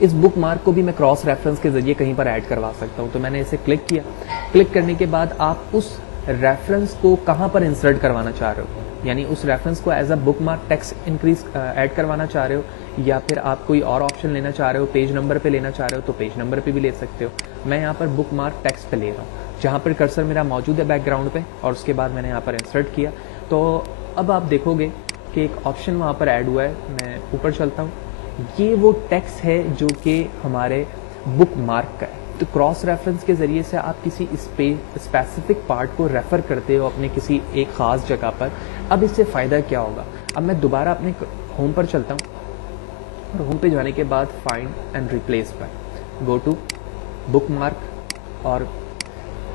इस बुक मार्क को भी मैं क्रॉस रेफरेंस के जरिए कहीं पर ऐड करवा सकता हूँ। तो मैंने इसे क्लिक किया। क्लिक करने के बाद आप उस रेफरेंस को कहाँ पर इंसर्ट करवाना चाह रहे हो, यानी उस रेफरेंस को as a bookmark text increase add करवाना चाह रहे हो, या फिर आप कोई और ऑप्शन लेना चाह रहे हो, पेज नंबर पे लेना चाह रहे हो तो पेज नंबर पे भी ले सकते हो। मैं यहाँ पर बुक मार्क टेक्स्ट पे ले रहा हूँ जहाँ पर कर्सर मेरा मौजूद है बैकग्राउंड पे, और उसके बाद मैंने यहाँ पर इंसर्ट किया। तो अब आप देखोगे कि एक ऑप्शन वहाँ पर ऐड हुआ है। मैं ऊपर चलता हूँ। ये वो टेक्स्ट है जो कि हमारे बुक मार्क का है। तो क्रॉस रेफरेंस के जरिए से आप किसी स्पेसिफिक पार्ट को रेफर करते हो अपने किसी एक खास जगह पर। अब इससे फायदा क्या होगा, अब मैं दोबारा अपने होम पर चलता हूँ और होम पे जाने के बाद फाइंड एंड रिप्लेस पर गो टू बुक मार्क, और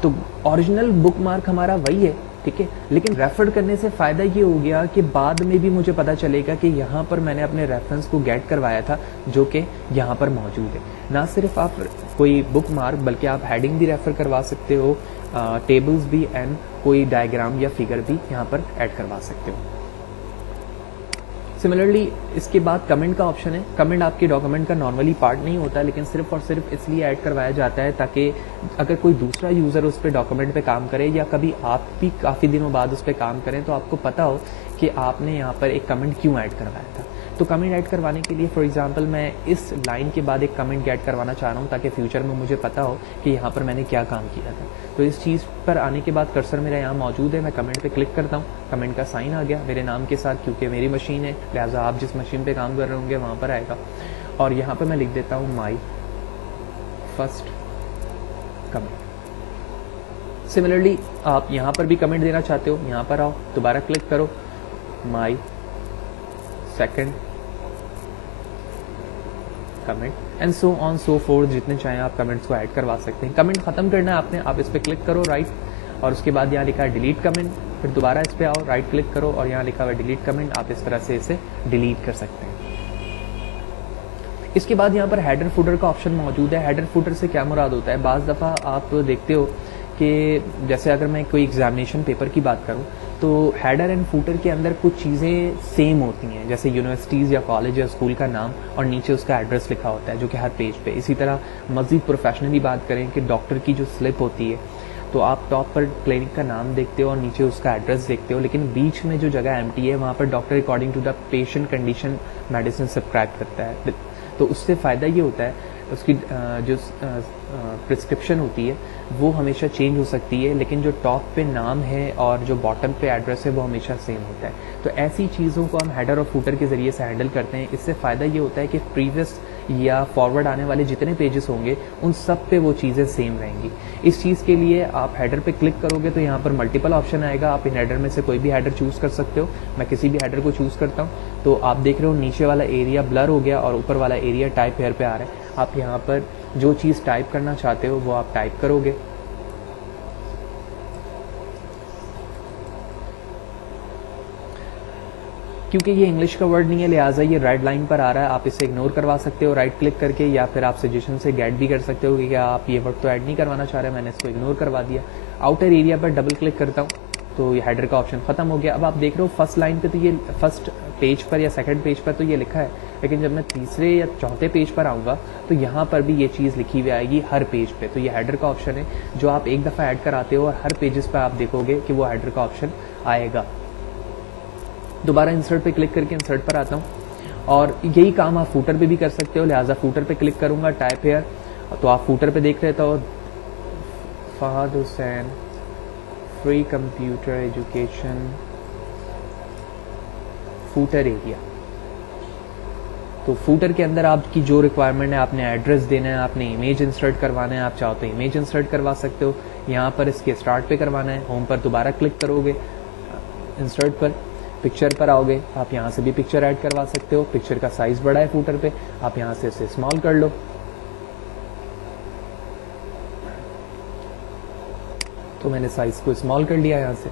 तो ओरिजिनल बुक मार्क हमारा वही है, ठीक है, लेकिन रेफर करने से फायदा ये हो गया कि बाद में भी मुझे पता चलेगा कि यहाँ पर मैंने अपने रेफरेंस को गेट करवाया था जो कि यहाँ पर मौजूद है। ना सिर्फ आप कोई बुक मार्क बल्कि आप हेडिंग भी रेफर करवा सकते हो, टेबल्स भी, एंड कोई डायग्राम या फिगर भी यहाँ पर ऐड करवा सकते हो। सिमिलरली इसके बाद कमेंट का ऑप्शन है। कमेंट आपके डॉक्यूमेंट का नॉर्मली पार्ट नहीं होता, लेकिन सिर्फ और सिर्फ इसलिए ऐड करवाया जाता है ताकि अगर कोई दूसरा यूजर उस पर डॉक्यूमेंट पे काम करे या कभी आप भी काफी दिनों बाद उस पर काम करें तो आपको पता हो कि आपने यहाँ पर एक कमेंट क्यों ऐड करवाया था। तो कमेंट ऐड करवाने के लिए फॉर एग्जांपल मैं इस लाइन के बाद एक कमेंट ऐड करवाना चाह रहा हूँ ताकि फ्यूचर में मुझे पता हो कि यहाँ पर मैंने क्या काम किया था। तो इस चीज़ पर आने के बाद कर्सर मेरा यहाँ मौजूद है, मैं कमेंट पे क्लिक करता हूँ, कमेंट का साइन आ गया मेरे नाम के साथ, क्योंकि मेरी मशीन है लिहाजा आप जिस मशीन पे काम कर रहे होंगे वहाँ पर आएगा। और यहाँ पर मैं लिख देता हूँ माई फर्स्ट कमेंट। सिमिलरली आप यहाँ पर भी कमेंट देना चाहते हो, यहाँ पर आओ, दोबारा क्लिक करो, my second comment, and so on so fourth, जितने चाहें आप कमेंट्स को ऐड करवा सकते हैं। कमेंट खत्म करना है आपने, आप इस पर क्लिक करो राइट, और उसके बाद यहाँ लिखा है डिलीट कमेंट, फिर दोबारा इस पे आओ, राइट क्लिक करो और यहाँ लिखा हुआ है डिलीट कमेंट। आप इस तरह से इसे डिलीट कर सकते हैं। इसके बाद यहाँ पर हेडर फुटर का ऑप्शन मौजूद है। हेडर फुटर से क्या मुराद होता है, बाज़ दफ़ा आप देखते हो कि जैसे अगर मैं कोई एग्जामिनेशन पेपर की बात करूं तो हेडर एंड फुटर के अंदर कुछ चीज़ें सेम होती हैं, जैसे यूनिवर्सिटीज़ या कॉलेज या स्कूल का नाम और नीचे उसका एड्रेस लिखा होता है जो कि हर पेज पे। इसी तरह मज़ीद प्रोफेशनली बात करें कि डॉक्टर की जो स्लिप होती है तो आप टॉप पर क्लिनिक का नाम देखते हो और नीचे उसका एड्रेस देखते हो, लेकिन बीच में जो जगह एम्प्टी है वहाँ पर doctor according to the patient condition medicine subscribe करता है। तो उससे फ़ायदा ये होता है उसकी जो प्रिस्क्रिप्शन होती है वो हमेशा चेंज हो सकती है, लेकिन जो टॉप पे नाम है और जो बॉटम पे एड्रेस है वो हमेशा सेम होता है। तो ऐसी चीज़ों को हम हेडर और फुटर के ज़रिए से हैंडल करते हैं। इससे फ़ायदा ये होता है कि प्रीवियस या फॉरवर्ड आने वाले जितने पेजेस होंगे उन सब पे वो चीज़ें सेम रहेंगी। इस चीज़ के लिए आप हेडर पे क्लिक करोगे तो यहाँ पर मल्टीपल ऑप्शन आएगा, आप इन हेडर में से कोई भी हेडर चूज़ कर सकते हो। मैं किसी भी हेडर को चूज़ करता हूँ तो आप देख रहे हो नीचे वाला एरिया ब्लर हो गया और ऊपर वाला एरिया टाइप हेयर पे आ रहा है। आप यहाँ पर जो चीज़ टाइप करना चाहते हो वो आप टाइप करोगे। क्योंकि ये इंग्लिश का वर्ड नहीं है लिहाजा ये रेड लाइन पर आ रहा है, आप इसे इग्नोर करवा सकते हो राइट क्लिक करके, या फिर आप सजेशन से गेट भी कर सकते हो कि आप ये वर्ड तो ऐड नहीं करवाना चाह रहे, मैंने इसको इग्नोर करवा दिया। आउटर एरिया पर डबल क्लिक करता हूँ तो ये हेडर का ऑप्शन खत्म हो गया। अब आप देख रहे हो फर्स्ट लाइन पे तो ये फर्स्ट पेज पर या सेकंड पेज पर तो ये लिखा है, लेकिन जब मैं तीसरे या चौथे पेज पर आऊँगा तो यहाँ पर भी ये चीज़ लिखी हुई आएगी हर पेज पे। तो ये हेडर का ऑप्शन है जो आप एक दफ़ा ऐड कराते हो और हर पेजेस पर आप देखोगे कि वो हेडर का ऑप्शन आएगा। दोबारा इंसर्ट पे क्लिक करके इंसर्ट पर आता हूँ और यही काम आप फूटर पे भी कर सकते हो, लिहाजा फूटर पे क्लिक करूँगा, टाइप हेयर, तो आप फूटर पे देख रहे हो Fahad Hussain free computer education footer area. तो फूटर के अंदर आपकी जो रिक्वायरमेंट है, आपने एड्रेस देना है, आपने इमेज इंसर्ट करवाना है, आप चाहो तो इमेज इंसर्ट करवा सकते हो। यहाँ पर इसके स्टार्ट पे करवाना है, होम पर दोबारा क्लिक करोगे, इंसर्ट पर पिक्चर पर आओगे, आप यहाँ से भी पिक्चर ऐड करवा सकते हो। पिक्चर का साइज बड़ा है फूटर पे, आप यहाँ से इसे स्मॉल कर लो। तो मैंने साइज को स्मॉल कर लिया यहाँ से।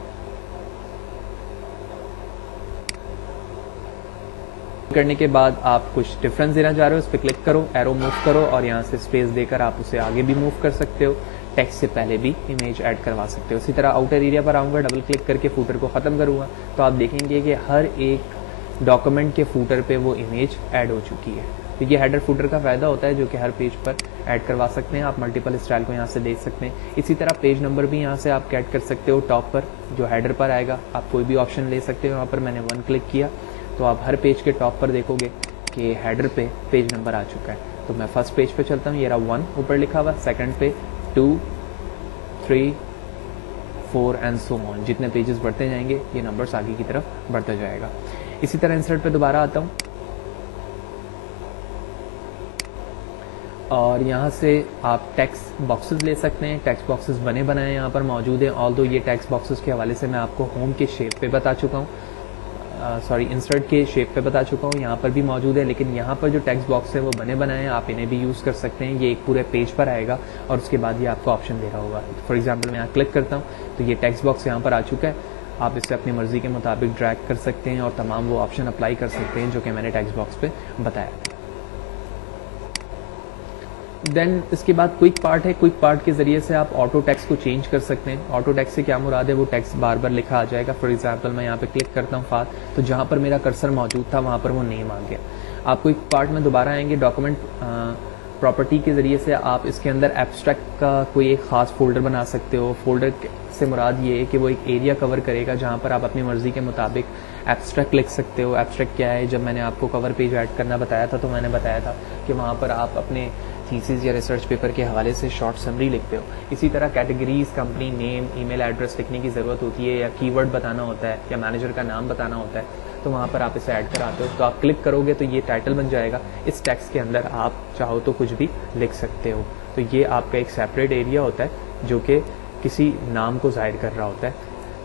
करने के बाद आप कुछ डिफरेंस देना चाह रहे हो, इस पर क्लिक करो, एरो मूव करो और यहाँ से स्पेस देकर आप उसे आगे भी मूव कर सकते हो। टेक्स्ट से पहले भी इमेज ऐड करवा सकते हो। इसी तरह आउटर एरिया पर आऊँगा, डबल क्लिक करके फूटर को ख़त्म करूँगा तो आप देखेंगे कि हर एक डॉक्यूमेंट के फूटर पे वो इमेज ऐड हो चुकी है। तो ये हेडर फूटर का फ़ायदा होता है जो कि हर पेज पर ऐड करवा सकते हैं। आप मल्टीपल स्टाइल को यहाँ से देख सकते हैं। इसी तरह पेज नंबर भी यहाँ से आप ऐड कर सकते हो। टॉप पर जो हेडर पर आएगा आप कोई भी ऑप्शन ले सकते हो। यहाँ पर मैंने 1 क्लिक किया तो आप हर पेज के टॉप पर देखोगे कि हेडर पे पेज नंबर आ चुका है। तो मैं फर्स्ट पेज पे चलता हूँ, ये रहा 1 ऊपर लिखा हुआ, सेकंड पे 2 3 4 एंड सो ऑन। जितने पेजेस बढ़ते जाएंगे ये नंबर्स आगे की तरफ बढ़ता जाएगा। इसी तरह इंसर्ट पे दोबारा आता हूँ और यहाँ से आप टेक्स्ट बॉक्सेस ले सकते हैं। टेक्स्ट बॉक्सेस बने बनाए यहाँ पर मौजूद हैं। ऑल्दो ये टेक्स्ट बॉक्सेस के हवाले से मैं आपको होम के शेप पे बता चुका हूँ, इंसर्ट के शेप पे बता चुका हूँ, यहाँ पर भी मौजूद है। लेकिन यहाँ पर जो टेक्स्ट बॉक्स है वो बने बनाए हैं, आप इन्हें भी यूज़ कर सकते हैं। ये एक पूरे पेज पर आएगा और उसके बाद ये आपको ऑप्शन दे रहा होगा। फॉर एग्जांपल मैं यहाँ क्लिक करता हूँ तो ये टेक्स्ट बॉक्स यहाँ पर आ चुका है। आप इसे अपनी मर्जी के मुताबिक ड्रैग कर सकते हैं और तमाम वो ऑप्शन अप्लाई कर सकते हैं जो कि मैंने टेक्स्ट बॉक्स पे बताया था। देन इसके बाद क्विक पार्ट है। क्विक पार्ट के जरिए से आप ऑटो टेक्स्ट को चेंज कर सकते हैं। ऑटो टेक्स्ट से क्या मुराद है, वो टेक्स्ट बार बार लिखा आ जाएगा। फॉर एग्जांपल मैं यहाँ पे क्लिक करता हूँ फात, तो जहाँ पर मेरा कर्सर मौजूद था वहाँ पर वो नेम आ गया। आप क्विक पार्ट में दोबारा आएंगे, डॉक्यूमेंट प्रॉपर्टी के जरिए से आप इसके अंदर एब्स्ट्रैक्ट का कोई एक ख़ास फोल्डर बना सकते हो। फोल्डर से मुराद ये है कि वो एक एरिया कवर करेगा जहाँ पर आप अपनी मर्जी के मुताबिक एब्स्ट्रैक्ट लिख सकते हो। एब्स्ट्रैक्ट क्या है, जब मैंने आपको कवर पेज ऐड करना बताया था तो मैंने बताया था कि वहाँ पर आप अपने थीसिस या रिसर्च पेपर के हवाले से शॉर्ट समरी लिखते हो। इसी तरह categories, company name, email address लिखने की ज़रूरत होती है या कीवर्ड बताना होता है या मैनेजर का नाम बताना होता है, तो वहाँ पर आप इसे ऐड कराते हो। तो आप क्लिक करोगे तो ये टाइटल बन जाएगा। इस टेक्स्ट के अंदर आप चाहो तो कुछ भी लिख सकते हो। तो ये आपका एक सेपरेट एरिया होता है जो कि किसी नाम को जाहिर कर रहा होता है।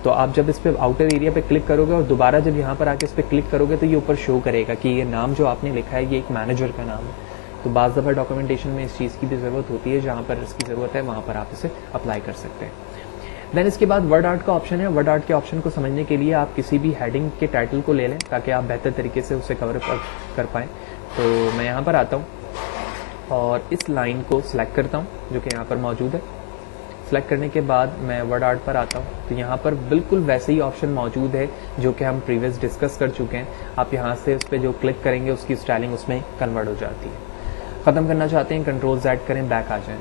तो आप जब इस पर आउटर एरिया पे क्लिक करोगे और दोबारा जब यहाँ पर आके इस पर क्लिक करोगे तो ये ऊपर शो करेगा कि ये नाम जो आपने लिखा है ये एक मैनेजर का नाम है। तो बाज़ दफ़ा डॉक्यूमेंटेशन में इस चीज़ की भी ज़रूरत होती है, जहाँ पर इसकी ज़रूरत है वहाँ पर आप इसे अप्लाई कर सकते हैं। देन इसके बाद वर्ड आर्ट का ऑप्शन है। वर्ड आर्ट के ऑप्शन को समझने के लिए आप किसी भी हेडिंग के टाइटल को ले लें ताकि आप बेहतर तरीके से उसे कवर कर पाएँ। तो मैं यहाँ पर आता हूँ और इस लाइन को सिलेक्ट करता हूँ जो कि यहाँ पर मौजूद है। सेलेक्ट करने के बाद मैं वर्ड आर्ट पर आता हूँ तो यहाँ पर बिल्कुल वैसे ही ऑप्शन मौजूद है जो कि हम प्रीवियस डिस्कस कर चुके हैं। आप यहाँ से उस पर जो क्लिक करेंगे उसकी स्टाइलिंग उसमें कन्वर्ट हो जाती है। ख़त्म करना चाहते हैं, कंट्रोल Z करें, बैक आ जाएं।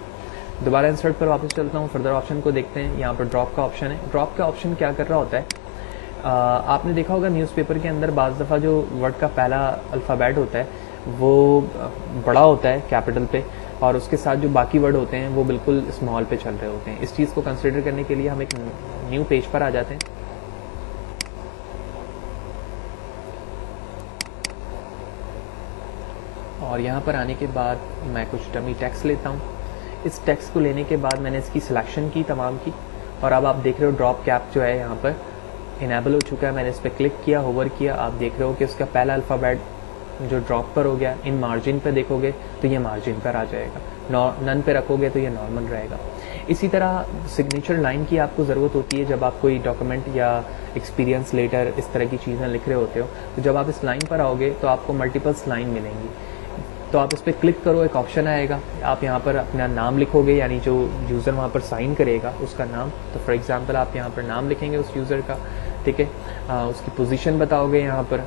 दोबारा इंसर्ट पर वापस चलता हूँ, फर्दर ऑप्शन को देखते हैं। यहाँ पर ड्रॉप का ऑप्शन है। ड्रॉप का ऑप्शन क्या कर रहा होता है, आपने देखा होगा न्यूज़पेपर के अंदर बाज़ दफ़ा जो वर्ड का पहला अल्फ़ाबेट होता है वो बड़ा होता है कैपिटल पे, और उसके साथ जो बाकी वर्ड होते हैं वो बिल्कुल स्मॉल पे चल रहे होते हैं। इस चीज़ को कंसिडर करने के लिए हम एक न्यू पेज पर आ जाते हैं। और यहाँ पर आने के बाद मैं कुछ डमी टेक्स्ट लेता हूँ। इस टेक्स्ट को लेने के बाद मैंने इसकी सिलेक्शन की तमाम की, और अब आप देख रहे हो ड्रॉप कैप जो है यहाँ पर इनेबल हो चुका है। मैंने इस पर क्लिक किया, होवर किया, आप देख रहे हो कि उसका पहला अल्फ़ाबेट जो ड्रॉप पर हो गया, इन मार्जिन पे देखोगे तो ये मार्जिन पर आ जाएगा, नन पे रखोगे तो ये नॉर्मल रहेगा। इसी तरह सिग्नेचर लाइन की आपको ज़रूरत होती है जब आप कोई डॉक्यूमेंट या एक्सपीरियंस लेटर इस तरह की चीज़ें लिख रहे होते हो। तो जब आप इस लाइन पर आओगे तो आपको मल्टीपल्स लाइन मिलेंगी, तो आप इस पर क्लिक करो, एक ऑप्शन आएगा, आप यहाँ पर अपना नाम लिखोगे, यानी जो यूज़र वहाँ पर साइन करेगा उसका नाम। तो फॉर एग्जांपल आप यहाँ पर नाम लिखेंगे उस यूज़र का, ठीक है, उसकी पोजीशन बताओगे यहाँ पर,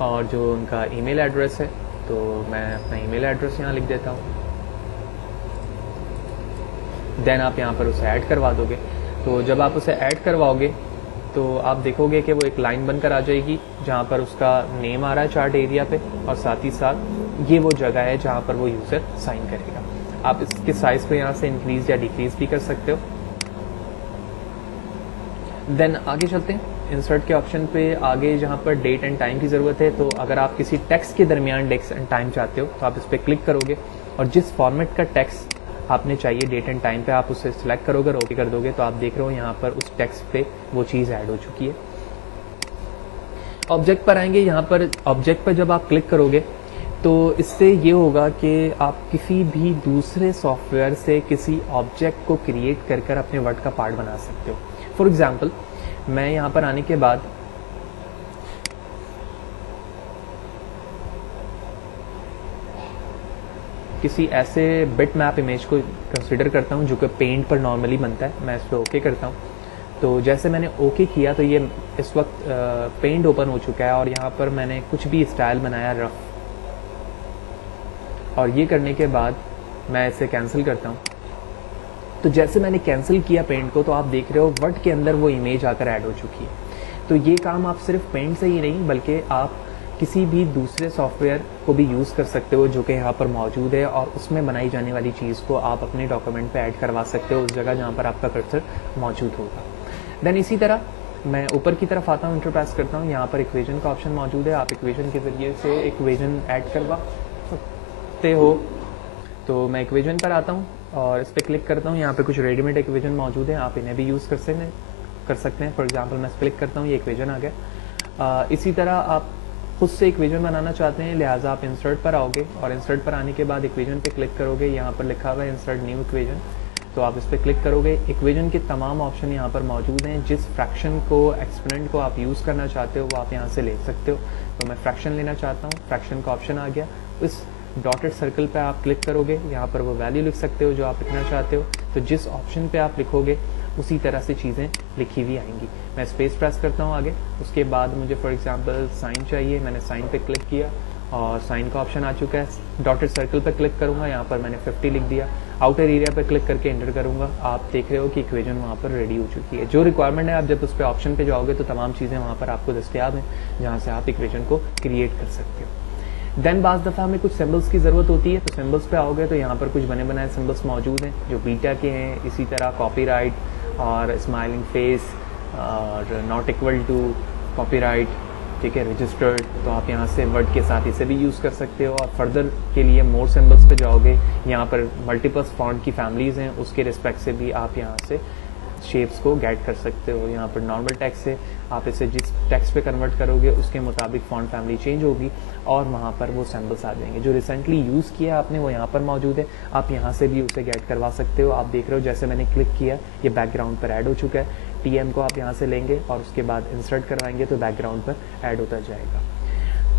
और जो उनका ईमेल एड्रेस है तो मैं अपना ईमेल एड्रेस यहाँ लिख देता हूँ। देन आप यहाँ पर उसे ऐड करवा दोगे। तो जब आप उसे ऐड करवाओगे तो आप देखोगे कि वो एक लाइन बनकर आ जाएगी जहाँ पर उसका नेम आ रहा है चार्ट एरिया पे, और साथ ही साथ ये वो जगह है जहाँ पर वो यूज़र साइन करेगा। आप इसके साइज को यहाँ से इंक्रीज या डिक्रीज भी कर सकते हो। देन आगे चलते हैं इंसर्ट के ऑप्शन पे। आगे जहाँ पर डेट एंड टाइम की ज़रूरत है, तो अगर आप किसी टेक्स्ट के दरमियान डेट एंड टाइम चाहते हो तो आप इस पर क्लिक करोगे, और जिस फॉर्मेट का टेक्स्ट आपने चाहिए डेट एंड टाइम पे आप उसे सिलेक्ट करोगे और ओके कर दोगे, तो आप देख रहे हो यहाँ पर उस टेक्स्ट पे वो चीज़ ऐड हो चुकी है। ऑब्जेक्ट पर आएंगे, यहाँ पर ऑब्जेक्ट पर जब आप क्लिक करोगे तो इससे ये होगा कि आप किसी भी दूसरे सॉफ्टवेयर से किसी ऑब्जेक्ट को क्रिएट कर कर अपने वर्ड का पार्ट बना सकते हो। फॉर एग्जाम्पल मैं यहाँ पर आने के बाद किसी ऐसे बिट मैप इमेज को कंसिडर करता हूँ जो कि पेंट पर नॉर्मली बनता है, मैं इस पर ओके करता हूँ। तो जैसे मैंने ओके किया तो ये इस वक्त पेंट ओपन हो चुका है, और यहाँ पर मैंने कुछ भी स्टाइल बनाया रफ, और ये करने के बाद मैं इसे कैंसिल करता हूँ। तो जैसे मैंने कैंसिल किया पेंट को, तो आप देख रहे हो वर्ड के अंदर वो इमेज आकर ऐड हो चुकी है। तो ये काम आप सिर्फ पेंट से ही नहीं बल्कि आप किसी भी दूसरे सॉफ्टवेयर को भी यूज़ कर सकते हो जो कि यहाँ पर मौजूद है, और उसमें बनाई जाने वाली चीज़ को आप अपने डॉक्यूमेंट पे ऐड करवा सकते हो उस जगह जहाँ पर आपका कर्सर मौजूद होगा। देन इसी तरह मैं ऊपर की तरफ आता हूँ, इंटर प्रेस करता हूँ, यहाँ पर इक्वेशन का ऑप्शन मौजूद है, आप इक्वेशन के ज़रिए से इक्वेशन ऐड करवा सकते हो। तो मैं इक्वेशन पर आता हूँ और इस पर क्लिक करता हूँ, यहाँ पे कुछ रेडीमेड इक्वेशन मौजूद है, आप इन्हें भी यूज़ कर सकते हैं। फॉर एग्जांपल मैं इस पर क्लिक करता हूँ, ये इक्वेशन आ गया। इसी तरह आप खुद से इक्वेशन बनाना चाहते हैं, लिहाजा आप इंसर्ट पर आओगे, और इंसर्ट पर आने के बाद इक्वेशन पे क्लिक करोगे, यहाँ पर लिखा हुआ है इंसर्ट न्यू इक्वेशन, तो आप इस पर क्लिक करोगे। इक्वेशन के तमाम ऑप्शन यहाँ पर मौजूद हैं, जिस फ्रैक्शन को एक्सपोनेंट को आप यूज़ करना चाहते हो वो आप यहाँ से ले सकते हो। तो मैं फ्रैक्शन लेना चाहता हूँ, फ्रैक्शन का ऑप्शन आ गया, इस डॉटेड सर्कल पे आप क्लिक करोगे, यहाँ पर वो वैल्यू लिख सकते हो जो आप लिखना चाहते हो। तो जिस ऑप्शन पे आप लिखोगे उसी तरह से चीज़ें लिखी हुई आएंगी। मैं स्पेस प्रेस करता हूँ आगे, उसके बाद मुझे फॉर एग्जांपल साइन चाहिए, मैंने साइन पे क्लिक किया और साइन का ऑप्शन आ चुका है। डॉटेड सर्कल पे क्लिक करूँगा, यहाँ पर मैंने 50 लिख दिया। आउटर एरिया पे क्लिक करके एंटर करूँगा, आप देख रहे हो कि इक्वेशन वहाँ पर रेडी हो चुकी है। जो रिक्वायरमेंट है, आप जब उस पर ऑप्शन पे जाओगे तो तमाम चीज़ें वहाँ पर आपको दस्तियाब हैं जहाँ से आप इक्वेशन को क्रिएट कर सकते हो। देन बाज़ दफ़ा हमें कुछ सिंबल्स की ज़रूरत होती है, तो सिंबल्स पे आओगे तो यहाँ पर कुछ बने बनाए सिंबल्स मौजूद हैं जो बीटा के हैं। इसी तरह कॉपीराइट और स्माइलिंग फेस और नॉट इक्वल टू कॉपीराइट, ठीक है, रजिस्टर्ड, तो आप यहाँ से वर्ड के साथ इसे भी यूज़ कर सकते हो। और फर्दर के लिए मोर सिंबल्स पे जाओगे, यहाँ पर मल्टीपल्स फॉन्ट की फैमिलीज़ हैं, उसके रिस्पेक्ट से भी आप यहाँ से शेप्स को गेट कर सकते हो। यहाँ पर नॉर्मल टेक्स्ट है, आप इसे जिस टेक्स्ट पे कन्वर्ट करोगे उसके मुताबिक फॉन्ट फैमिली चेंज होगी और वहाँ पर वो सिंबल्स आ जाएंगे। जो रिसेंटली यूज़ किया आपने वो यहाँ पर मौजूद है, आप यहाँ से भी उसे गेट करवा सकते हो। आप देख रहे हो जैसे मैंने क्लिक किया ये बैकग्राउंड पर ऐड हो चुका है। TM को आप यहाँ से लेंगे और उसके बाद इंसर्ट करवाएंगे तो बैकग्राउंड पर ऐड होता जाएगा।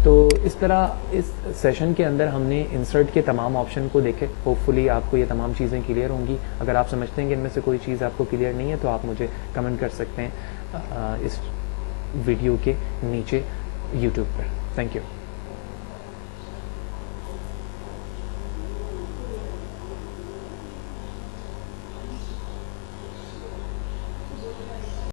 तो इस तरह इस सेशन के अंदर हमने इंसर्ट के तमाम ऑप्शन को देखे। होपफुली आपको ये तमाम चीज़ें क्लियर होंगी। अगर आप समझते हैं कि इनमें से कोई चीज़ आपको क्लियर नहीं है तो आप मुझे कमेंट कर सकते हैं इस वीडियो के नीचे यूट्यूब पर। Thank you.